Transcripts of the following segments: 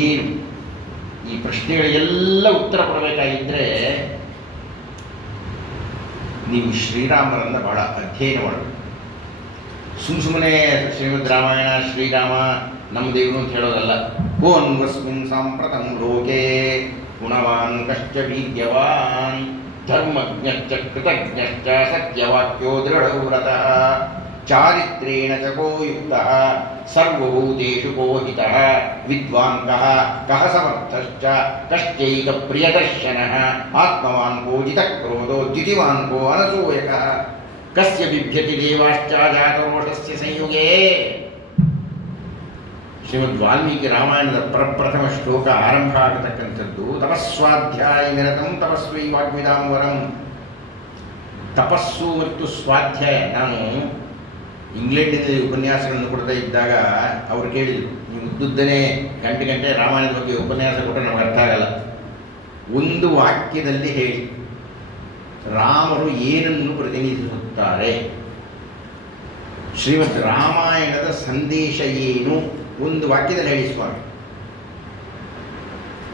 ಏನು ಈ ಪ್ರಶ್ನೆಗಳಿಗೆಲ್ಲ ಉತ್ತರ ಕೊಡಬೇಕಾಗಿದ್ದರೆ ನೀವು ಶ್ರೀರಾಮರನ್ನು ಬಹಳ ಅಧ್ಯಯನ ಮಾಡಬೇಕು. ಸುಮ್ಮನೆ ಶ್ರೀಮದ್ ರಾಮಾಯಣ ಶ್ರೀರಾಮ ನಮ್ಮ ದೇವರು ಅಂತ ಹೇಳೋದಲ್ಲ. ಕೋನ್ವಸ್ಮಿನ್ ಸಾಂಪ್ರತಂ ಲೋಕೆ ಗುಣವಾನ್ ಕಶ್ಚ ವೀರ್ಯವಾನ್ ಧರ್ಮಜ್ಞಶ್ಚ ಕೃತಜ್ಞಶ್ಚ ಸತ್ಯವಾಕ್ಯೋ ದೃಢವ್ರತಃ ಚಾರಿತ್ರೇಣ ಚ ಕೋ ಯುಕ್ತಃ ಸರ್ವಭೂತೇಷು ಕೋ ಹಿತಃ ವಿದ್ವಾನ್ ಕಃ ಸಮರ್ಥಶ್ಚ ಕಶ್ಚೈಕ ಪ್ರಿಯದರ್ಶನಃ ಆತ್ಮವಾನ್ ಕೋ ಜಿತಕ್ರೋಧೋ ದ್ಯುತಿವಾನ್ ಕೋ ಅನಸೂಯಕಃ ಕಸ್ಯ ಬಿಭ್ಯತಿ ದೇವಾಶ್ಚ ಜಾತರೋಷಸ್ಯ ಸಂಯುಗೇ. ಶ್ರೀಮದ್ ವಾಲ್ಮೀಕಿ ರಾಮಾಯಣದ ಪ್ರಪ್ರಥಮ ಶ್ಲೋಕ ಆರಂಭ ಆಗತಕ್ಕಂಥದ್ದು ತಪಸ್ವಾಧ್ಯಾಯ ನಿರತಂ ತಪಸ್ವಿ ವಾಗ್ಮಿದಾಂ ವರಂ. ತಪಸ್ಸು ಮತ್ತು ಸ್ವಾಧ್ಯಾಯ. ನಾನು ಇಂಗ್ಲೆಂಡಿನಲ್ಲಿ ಉಪನ್ಯಾಸಗಳನ್ನು ಕೊಡ್ತಾ ಇದ್ದಾಗ ಅವರು ಕೇಳಿದರು, ನೀವು ಉದ್ದುದ್ದನೇ ಗಂಟೆ ರಾಮಾಯಣದ ಬಗ್ಗೆ ಉಪನ್ಯಾಸ ಕೊಟ್ಟರೆ ನಮಗೆ ಅರ್ಥ ಆಗಲ್ಲ, ಒಂದು ವಾಕ್ಯದಲ್ಲಿ ಹೇಳಿ ರಾಮರು ಏನನ್ನು ಪ್ರತಿನಿಧಿಸುತ್ತಾರೆ, ಶ್ರೀಮದ್ ರಾಮಾಯಣದ ಸಂದೇಶ ಏನು, ಒಂದು ವಾಕ್ಯದಲ್ಲಿ ಹೇಳಿ ಸ್ವಾಮಿ.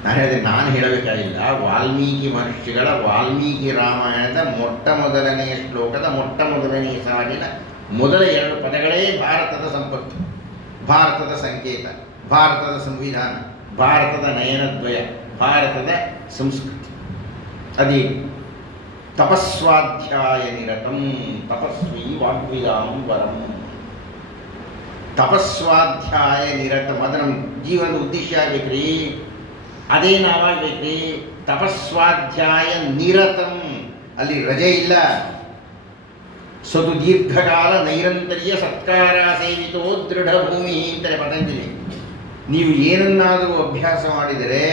ನಾನು ಹೇಳಿದೆ, ನಾನು ಹೇಳಬೇಕಾಗಿಲ್ಲ, ವಾಲ್ಮೀಕಿ ಮಹರ್ಷಿಗಳ ವಾಲ್ಮೀಕಿ ರಾಮಾಯಣದ ಮೊಟ್ಟ ಮೊದಲನೆಯ ಶ್ಲೋಕದ ಮೊಟ್ಟ ಮೊದಲನೆಯ ಸಾಲಿನ ಮೊದಲ 2 ಪದಗಳೇ ಭಾರತದ ಸಂಪತ್ತು, ಭಾರತದ ಸಂಕೇತ, ಭಾರತದ ಸಂವಿಧಾನ, ಭಾರತದ ನಯನದ್ವಯ, ಭಾರತದ ಸಂಸ್ಕೃತಿ. ಅದೇ ತಪಸ್ವಾಧ್ಯಾಯ ನಿರತಂ ತಪಸ್ವಿ ವಾಗ್ವಿದಾಂ ವರಂ. ತಪಸ್ವಾಧ್ಯಾಯ ನಿರತಂ ಅದು ನಮ್ಮ ಜೀವನದ ಉದ್ದೇಶ ಆಗಬೇಕ್ರಿ, ಅದೇ ನಾವಾಗಬೇಕ್ರಿ. ತಪಸ್ವಾಧ್ಯಾಯ ನಿರತಂ, ಅಲ್ಲಿ ರಜೆ ಇಲ್ಲ. ಸದು ದೀರ್ಘಕಾಲ ನೈರಂತರ್ಯ ಸತ್ಕಾರ ಸೇವಿತೋ ದೃಢ ಭೂಮಿ ಅಂತಾರೆ ಪತಂಜಲಿ. ನೀವು ಏನನ್ನಾದರೂ ಅಭ್ಯಾಸ ಮಾಡಿದರೆ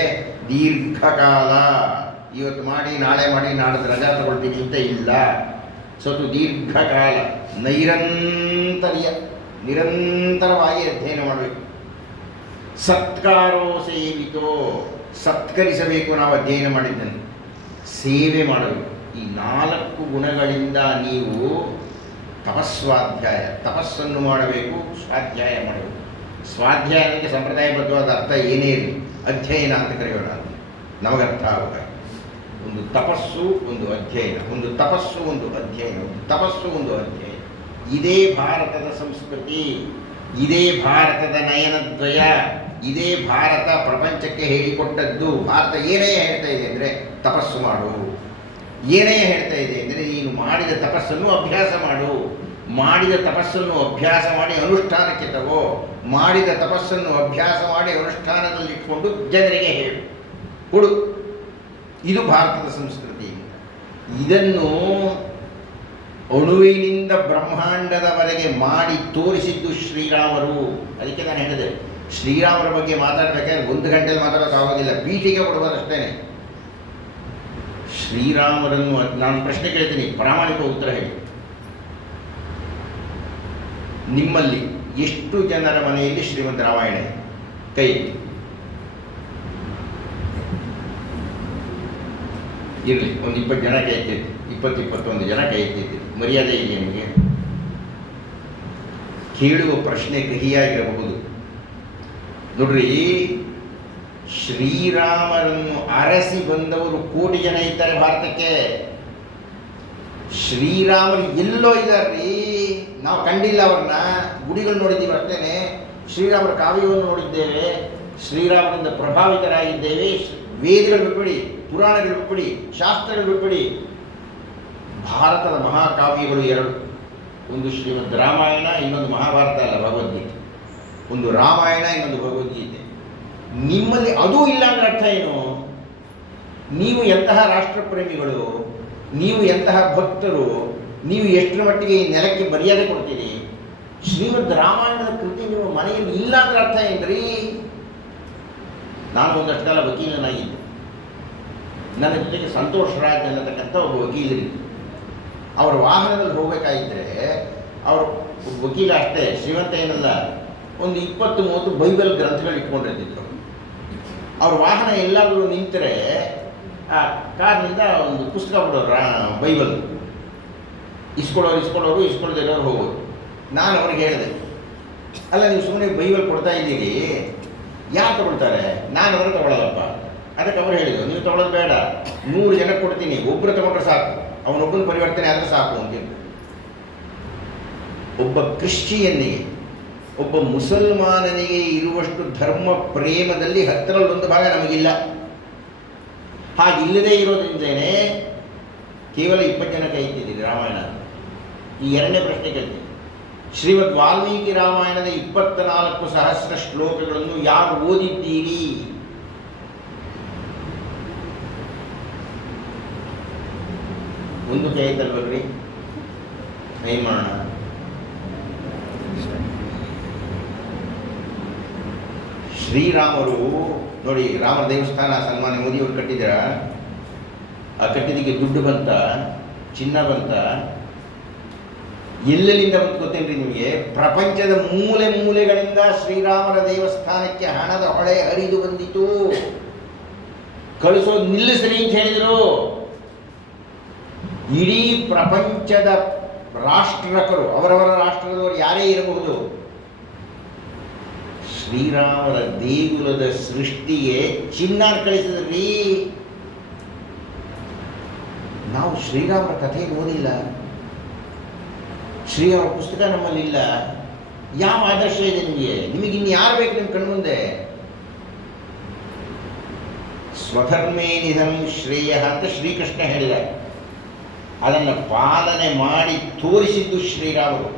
ದೀರ್ಘಕಾಲ, ಇವತ್ತು ಮಾಡಿ ನಾಳೆ ಮಾಡಿ ನಾಳೆ ರಜಾ ತಗೊಳ್ತೀನಿ ಅಂತ ಇಲ್ಲ. ಸದು ದೀರ್ಘಕಾಲ ನೈರಂತರ್ಯ, ನಿರಂತರವಾಗಿ ಅಧ್ಯಯನ ಮಾಡಬೇಕು. ಸತ್ಕಾರೋ ಸೇವಿತೋ, ಸತ್ಕರಿಸಬೇಕು. ನಾವು ಅಧ್ಯಯನ ಮಾಡಿದ್ದನ್ನು ಸೇವೆ ಮಾಡಬೇಕು. ಈ 4 ಗುಣಗಳಿಂದ ನೀವು ತಪಸ್ವಾಧ್ಯಾಯ, ತಪಸ್ಸನ್ನು ಮಾಡಬೇಕು, ಸ್ವಾಧ್ಯಾಯ ಮಾಡಬೇಕು. ಸ್ವಾಧ್ಯಾಯಕ್ಕೆ ಸಂಪ್ರದಾಯಬದ್ಧವಾದ ಅರ್ಥ ಏನೇ ಇರಲಿ, ಅಧ್ಯಯನ ಅಂತ ಕರೆಯೋಣ, ನಮಗರ್ಥ ಆಗುತ್ತ. ಒಂದು ತಪಸ್ಸು, ಒಂದು ಅಧ್ಯಯನ, ಒಂದು ತಪಸ್ಸು, ಒಂದು ಅಧ್ಯಯನ, ಒಂದು ತಪಸ್ಸು, ಒಂದು ಅಧ್ಯಯನ. ಇದೇ ಭಾರತದ ಸಂಸ್ಕೃತಿ, ಇದೇ ಭಾರತದ ನಯನದ್ವಯ, ಇದೇ ಭಾರತ ಪ್ರಪಂಚಕ್ಕೆ ಹೇಳಿಕೊಟ್ಟದ್ದು. ಭಾರತ ಏನೇ ಹೇಳ್ತಾ ಇದೆ ಅಂದರೆ ತಪಸ್ಸು ಮಾಡು, ಏನೇ ಹೇಳ್ತಾ ಇದೆ ಅಂದರೆ ನೀನು ಮಾಡಿದ ತಪಸ್ಸನ್ನು ಅಭ್ಯಾಸ ಮಾಡು, ಮಾಡಿದ ತಪಸ್ಸನ್ನು ಅಭ್ಯಾಸ ಮಾಡಿ ಅನುಷ್ಠಾನಕ್ಕೆ ತಗೋ, ಮಾಡಿದ ತಪಸ್ಸನ್ನು ಅಭ್ಯಾಸ ಮಾಡಿ ಅನುಷ್ಠಾನದಲ್ಲಿಟ್ಕೊಂಡು ಜನರಿಗೆ ಹೇಳು, ಕೊಡು. ಇದು ಭಾರತದ ಸಂಸ್ಕೃತಿ. ಇದನ್ನು ಅಣುವಿನಿಂದ ಬ್ರಹ್ಮಾಂಡದವರೆಗೆ ಮಾಡಿ ತೋರಿಸಿದ್ದು ಶ್ರೀರಾಮರು. ಅದಕ್ಕೆ ನಾನು ಹೇಳಿದೆ, ಶ್ರೀರಾಮರ ಬಗ್ಗೆ ಮಾತಾಡಬೇಕಾದ್ರೆ 1 ಗಂಟೆಯಲ್ಲಿ ಮಾತಾಡೋಕ್ಕಾಗೋದಿಲ್ಲ, ಪೀಠಿಗೆ ಕೊಡುವುದಷ್ಟೇ. ಶ್ರೀರಾಮರನ್ನು ನಾನು ಪ್ರಶ್ನೆ ಕೇಳ್ತೀನಿ, ಪ್ರಾಮಾಣಿಕ ಉತ್ತರ ಹೇಳಿ. ನಿಮ್ಮಲ್ಲಿ ಎಷ್ಟು ಜನರ ಮನೆಯಲ್ಲಿ ಶ್ರೀಮದ್ ರಾಮಾಯಣ ಕೈ ಇರಲಿ? ಒಂದು 20 ಜನ ಕೈ ಎತ್ತಿದ್ದು, 20-21 ಜನ ಕೈ ಎತ್ತಿದ್ದು. ಮರ್ಯಾದೆ ಇದೆ ನಿಮಗೆ? ಕೇಳುವ ಪ್ರಶ್ನೆ ಕಹಿಯಾಗಿರಬಹುದು. ನೋಡ್ರಿ, ಶ್ರೀರಾಮರನ್ನು ಅರಸಿ ಬಂದವರು ಕೋಟಿ ಜನ ಇದ್ದಾರೆ ಭಾರತಕ್ಕೆ. ಶ್ರೀರಾಮರು ಎಲ್ಲೋ ಇದ್ದಾರ್ರಿ, ನಾವು ಕಂಡಿಲ್ಲ ಅವ್ರನ್ನ. ಗುಡಿಗಳು ನೋಡಿದ್ದೀವಿ ಅಷ್ಟೇನೆ, ಶ್ರೀರಾಮರ ಕಾವ್ಯವನ್ನು ನೋಡಿದ್ದೇವೆ, ಶ್ರೀರಾಮರಿಂದ ಪ್ರಭಾವಿತರಾಗಿದ್ದೇವೆ. ವೇದಗಳು ಬಿಟ್ಬಿಡಿ, ಪುರಾಣಗಳು ಬಿಟ್ಬಿಡಿ, ಶಾಸ್ತ್ರಗಳು ಬಿಟ್ಬಿಡಿ, ಭಾರತದ ಮಹಾಕಾವ್ಯಗಳು 2, ಒಂದು ಶ್ರೀಮದ್ ರಾಮಾಯಣ, ಇನ್ನೊಂದು ಮಹಾಭಾರತ ಅಲ್ಲ ಭಗವದ್ಗೀತೆ. ಒಂದು ರಾಮಾಯಣ, ಇನ್ನೊಂದು ಭಗವದ್ಗೀತೆ. ನಿಮ್ಮಲ್ಲಿ ಅದೂ ಇಲ್ಲ ಅಂದ್ರೆ ಅರ್ಥ ಏನು? ನೀವು ಎಂತಹ ರಾಷ್ಟ್ರಪ್ರೇಮಿಗಳು, ನೀವು ಎಂತಹ ಭಕ್ತರು, ನೀವು ಎಷ್ಟರ ಮಟ್ಟಿಗೆ ಈ ನೆಲಕ್ಕೆ ಮರ್ಯಾದೆ ಕೊಡ್ತೀರಿ? ಶ್ರೀಮದ್ ರಾಮಾಯಣದ ಕೃತಿ ನಿಮ್ಮ ಮನೆಯಲ್ಲಿ ಇಲ್ಲ ಅಂದ್ರೆ ಅರ್ಥ ಏನ್ರಿ? ನಾನು ಒಂದಷ್ಟು ಕಾಲ ವಕೀಲನಾಗಿದ್ದೆ. ನನ್ನ ಜೊತೆಗೆ ಸಂತೋಷ್ ರಾಜ್ ಅನ್ನತಕ್ಕಂಥ ಒಬ್ಬ ವಕೀಲರಿದ್ದರು. ಅವರ ವಾಹನದಲ್ಲಿ ಹೋಗಬೇಕಾಗಿದ್ದರೆ, ಅವರು ವಕೀಲ ಅಷ್ಟೇ, ಶ್ರೀಮಂತ ಏನಲ್ಲ, ಒಂದು 20-30 ಬೈಬಲ್ ಗ್ರಂಥಗಳು ಇಟ್ಕೊಂಡಿರ್ತಿದ್ರು. ಅವ್ರ ವಾಹನ ಎಲ್ಲಾದರೂ ನಿಂತರೆ ಆ ಕಾರ್ನಿಂದ ಒಂದು ಪುಸ್ತಕ ಬಿಡೋರು, ಬೈಬಲ್ ಇಸ್ಕೊಳ್ಳೋರು ಹೋಗೋರು. ನಾನು ಅವ್ರಿಗೆ ಹೇಳಿದೆ, ಅಲ್ಲ ನೀವು ಸುಮ್ಮನೆ ಬೈಬಲ್ ಕೊಡ್ತಾ ಇದ್ದೀರಿ, ಯಾರು ತಗೊಳ್ತಾರೆ? ನಾನು ಅದನ್ನು ತಗೊಳ್ಳೋದಪ್ಪ. ಅದಕ್ಕೆ ಅವರು ಹೇಳಿದರು, ನೀವು ತಗೊಳ್ಳೋದು ಬೇಡ, 100 ಜನಕ್ಕೆ ಕೊಡ್ತೀನಿ, ಒಬ್ಬರು ತಗೊಂಡ್ರೆ ಸಾಕು, ಅವನೊಬ್ಬನ ಪರಿವರ್ತನೆ ಆದರೆ ಸಾಕು ಅಂತೇಳಿ. ಒಬ್ಬ ಕ್ರಿಶ್ಚಿಯನ್ನಿಗೆ, ಒಬ್ಬ ಮುಸಲ್ಮಾನನಿಗೆ ಇರುವಷ್ಟು ಧರ್ಮ ಪ್ರೇಮದಲ್ಲಿ 10ರಲ್ಲಿ 1 ಭಾಗ ನಮಗಿಲ್ಲ. ಹಾಗಿಲ್ಲದೆ ಇರೋದ್ರಿಂದಲೇ ಕೇವಲ 20 ಜನ ಕೈ ಎತ್ತಿದ್ದೀರಿ ರಾಮಾಯಣ. ಈ ಎರಡನೇ ಪ್ರಶ್ನೆ ಕೇಳ್ತೀನಿ, ಶ್ರೀಮದ್ ವಾಲ್ಮೀಕಿ ರಾಮಾಯಣದ 24 ಸಹಸ್ರ ಶ್ಲೋಕಗಳನ್ನು ಯಾರು ಓದಿದ್ದೀರಿ? ಒಂದು ಕೈ ಐತಲ್ವಲ್ರಿ? ಏನ್ ಮಾಡೋಣ? ಶ್ರೀರಾಮರು ನೋಡಿ, ರಾಮರ ದೇವಸ್ಥಾನ ಸನ್ಮಾನ್ಯ ಮೋದಿ ಅವರು ಕಟ್ಟಿದ್ದೀರ. ಆ ಕಟ್ಟಿದ್ದಕ್ಕೆ ದುಡ್ಡು ಬಂತ, ಚಿನ್ನ ಬಂತ, ಎಲ್ಲೆಲ್ಲಿಂದ ಬಂತು ಗೊತ್ತೇನ್ರಿ ನಿಮಗೆ? ಪ್ರಪಂಚದ ಮೂಲೆ ಮೂಲೆಗಳಿಂದ ಶ್ರೀರಾಮರ ದೇವಸ್ಥಾನಕ್ಕೆ ಹಣದ ಹೊಳೆ ಹರಿದು ಬಂದಿತು. ಕಳಿಸೋದು ನಿಲ್ಲಿಸ್ರಿ ಅಂತ ಹೇಳಿದರು. ಇಡೀ ಪ್ರಪಂಚದ ರಾಷ್ಟ್ರಕರು, ಅವರವರ ರಾಷ್ಟ್ರದವರು ಯಾರೇ ಇರಬಹುದು, ಶ್ರೀರಾಮರ ದೇಗುಲದ ಸೃಷ್ಟಿಗೆ ಚಿನ್ನ ಕಳಿಸಿದ್ರಿ. ನಾವು ಶ್ರೀರಾಮರ ಕಥೆಯನ್ನು ಓದಿಲ್ಲ, ಶ್ರೀರಾಮರ ಪುಸ್ತಕ ನಮ್ಮಲ್ಲಿಲ್ಲ. ಯಾವ ಆದರ್ಶ ಇದೆ ನಿಮಗೆ? ನಿಮಗಿನ್ನು ಯಾರು ಬೇಕು ನಿಮ್ಮ ಕಣ್ಮುಂದೆ? ಸ್ವಧರ್ಮೇ ನಿಧಂ ಶ್ರೇಯ ಅಂತ ಶ್ರೀಕೃಷ್ಣ ಹೇಳಿದ. ಅದನ್ನು ಪಾಲನೆ ಮಾಡಿ ತೋರಿಸಿದ್ದು ಶ್ರೀರಾಮರು.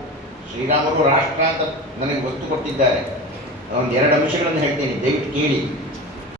ಶ್ರೀರಾಮರು ರಾಷ್ಟ್ರ ಅಂತ ನನಗೆ ವಸ್ತು ಕೊಟ್ಟಿದ್ದಾರೆ. ಒಂದು 2 ಅಂಶಗಳನ್ನು ಹೇಳ್ತೀನಿ, ದಯವಿಟ್ಟು ಕೇಳಿ.